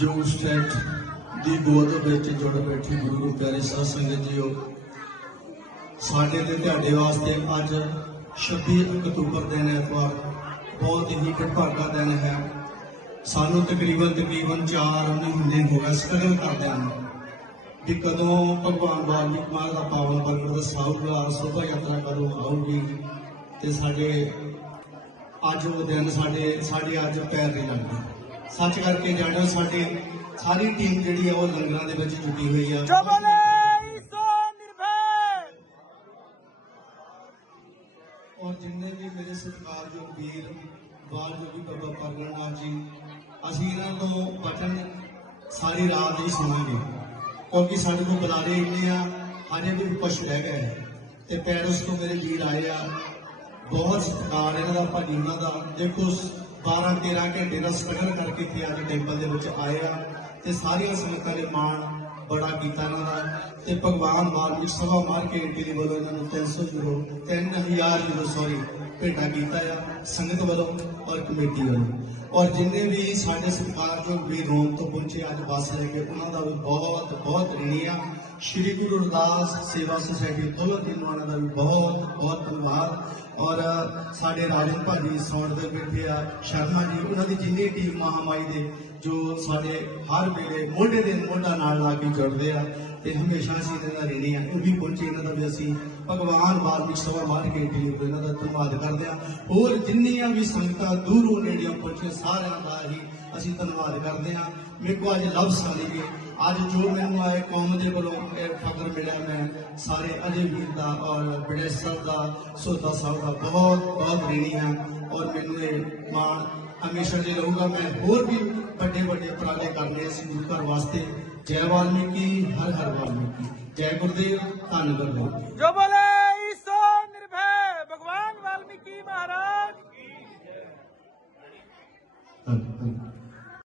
ਜੋ ਸਟੇਟ ਦੀ ਗੋਦ ਵਿੱਚ ਜੁੜ ਬੈਠੀ ਗੁਰੂ ਪਿਆਰੇ ਸਾਧ ਸੰਗਤ ਜੀਓ। ਸਾਡੇ ਤੇ ਤੁਹਾਡੇ ਵਾਸਤੇ ਅੱਜ 26 ਅਕਤੂਬਰ ਦਿਨ ਐਤਵਾਰ ਬਹੁਤ ਹੀ ਭਾਗਾ ਦਿਨ ਹੈ। ਸਾਨੂੰ ਤਕਰੀਬਨ ਤਕਰੀਬਨ 4 ਮਹੀਨੇ ਹੋ ਗਏ ਸਟਰਗਲ ਕਰਦਿਆਂ ਨੂੰ ਕਿ ਕਦੋਂ ਭਗਵਾਨ ਵਾਲਮੀਕ ਮਹਾਰਾਜ ਦਾ ਪਾਵਨ ਪ੍ਰਗਟ ਦਾ ਸਾਹੂਗਾ ਸੋਭਾ ਯਾਤਰਾ ਕਦੋਂ ਆਊਗੀ ਤੇ ਸਾਡੇ ਅੱਜ ਉਹ ਦਿਨ ਸਾਡੇ ਸਾਡੇ ਅੱਜ ਪੈਰ ਨਹੀਂ ਲੱਗਦੇ। ਸੱਚ ਕਰਕੇ ਜਾਣੋ ਸਾਡੀ ਸਾਰੀ ਟੀਮ ਜਿਹੜੀ ਆ ਉਹ ਲੰਗਰਾਂ ਦੇ ਵਿੱਚ ਜੁਟੀ ਹੋਈ ਆ। ਬੋਲੇ ਔਰ ਜਿੰਨੇ ਵੀ ਮੇਰੇ ਸਤਿਕਾਰਯੋਗ ਵੀਰ ਬਾਲਯੋਗੀ ਬਾਬਾ ਪਰਗਟਨਾਥ ਜੀ ਅਸੀਂ ਇਹਨਾਂ ਤੋਂ ਬਚਨ ਸਾਰੀ ਰਾਤ ਹੀ ਸੁਣਾਂਗੇ। ਕਿਉਂਕਿ ਸਾਡੇ ਕੋਲ ਬੁਲਾਰੇ ਇੰਨੇ ਆ ਹਜੇ ਵੀ ਕੁਛ ਰਹਿ ਗਏ ਤੇ ਪੈਰਿਸ ਤੋਂ ਮੇਰੇ ਵੀਰ ਆਏ ਆ ਬਹੁਤ ਸਤਿਕਾਰ ਇਹਨਾਂ ਦਾ ਭਾਜੀ ਉਹਨਾਂ ਦਾ। ਦੇਖੋ 12 13 ਘੰਟੇ ਦਾ ਸਟਰਗਲ ਕਰਕੇ ਇੱਥੇ ਅੱਜ ਟੈਂਪਲ ਦੇ ਵਿੱਚ ਆਏ ਆ ਤੇ ਸਾਰੀਆਂ ਸੰਗਤਾਂ ਨੇ ਮਾਣ ਬੜਾ ਕੀਤਾ ਇਹਨਾਂ ਦਾ। ਤੇ ਭਗਵਾਨ ਵਾਲਮੀਕ ਸਭਾ ਮਾਰਕੀਟ ਦੇ ਵੱਲੋਂ ਇਹਨਾਂ ਨੂੰ 300 ਯੂਰੋ 3000 ਯੂਰੋ ਸੌਰੀ ਭੇਟਾ ਕੀਤਾ ਆ, ਸੰਗਤ ਵੱਲੋਂ ਔਰ ਕਮੇਟੀ ਵੱਲੋਂ। ਔਰ ਜਿੰਨੇ ਵੀ ਸਾਡੇ ਸਤਿਕਾਰਯੋਗ ਵੀ ਰੋਮ ਤੋਂ ਪਹੁੰਚੇ ਅੱਜ ਬੱਸ ਲੈ ਕੇ, ਉਹਨਾਂ ਦਾ ਵੀ ਬਹੁਤ ਬਹੁਤ ਰਿਣੀ ਆ। ਸ਼੍ਰੀ ਗੁਰੂ ਰਵਿਦਾਸ ਸੇਵਾ ਸੁਸਾਇਟੀ ਦੋਨੋਂ ਦਿਨਵਾਨਾਂ ਦਾ ਵੀ ਬਹੁਤ ਬਹੁਤ ਧੰਨਵਾਦ। ਔਰ ਸਾਡੇ ਰਾਜਨ ਭਾਜੀ ਸੌਣ ਦੇ ਬੈਠੇ ਆ, ਸ਼ਰਮਾ ਜੀ, ਉਹਨਾਂ ਦੀ ਜਿੰਨੀ ਟੀਮ ਮਹਾਮਾਈ ਦੇ ਜੋ ਸਾਡੇ ਹਰ ਵੇਲੇ ਮੋਢੇ ਦੇ ਮੋਢਾ ਨਾਲ ਲਾ ਕੇ ਜੁੜਦੇ ਆ ਤੇ ਹਮੇਸ਼ਾ ਅਸੀਂ ਇਹਨਾਂ ਦਾ ਰਹਿਣੇ ਆ, ਉਹ ਵੀ ਪਹੁੰਚੇ ਇਹਨਾਂ ਦਾ ਵੀ ਅਸੀਂ ਭਗਵਾਨ ਵਾਲਮੀਕ ਸਭਾ ਮਾਰਕੀਟ ਟੀਮ ਇਹਨਾਂ ਦਾ ਧੰਨਵਾਦ ਕਰਦੇ ਆ। ਹੋਰ ਜਿੰਨੀਆਂ ਵੀ ਸੰਗਤਾਂ ਦੂਰੋਂ ਨੇੜਿਓਂ ਪਹੁੰਚੇ ਸਾਰਿਆਂ ਦਾ ਹੀ ਅਸੀਂ ਧੰਨਵਾਦ ਕਰਦੇ ਆ। ਮੇਰੇ ਕੋਲ ਅੱਜ ਲਫ਼ਜ਼ ਆ ਗਏ ਅੱਜ ਜੋ ਮੈਨੂੰ ਆਏ ਕੌਮ ਦੇ ਵੱਲੋਂ ਇਹ ਫਖਰ ਮਿਲਿਆ ਮੈਂ ਸਾਰੇ ਅਜੇ ਵੀਰ ਦਾ ਔਰ ਬੜੇਸਰ ਦਾ ਸੋਦਾ ਸਾਹਿਬ ਦਾ ਬਹੁਤ ਬਹੁਤ ਰੀਣੀ ਹਾਂ ਔਰ ਮੈਨੂੰ ਇਹ ਮਾਣ ਹਮੇਸ਼ਾ ਲਈ ਰਹੂਗਾ ਮੈਂ ਹੋਰ ਵੀ ਵੱਡੇ ਵੱਡੇ ਉਪਰਾਲੇ ਕਰਨੇ ਆ ਸੰਗੂ ਘਰ ਵਾਸਤੇ ਜੈ ਵਾਲਮੀਕੀ ਹਰ ਹਰ ਵਾਲਮੀਕੀ ਜੈ ਗੁਰਦੇਵ ਧੰਨ ਗੁਰਦੇਵ ਜੋ ਬੋਲੇ ਸੋ ਨਿਰਭੈ ਭਗਵਾਨ ਵਾਲਮੀਕੀ ਮਹਾਰਾਜ ਧੰਨ ਧੰਨ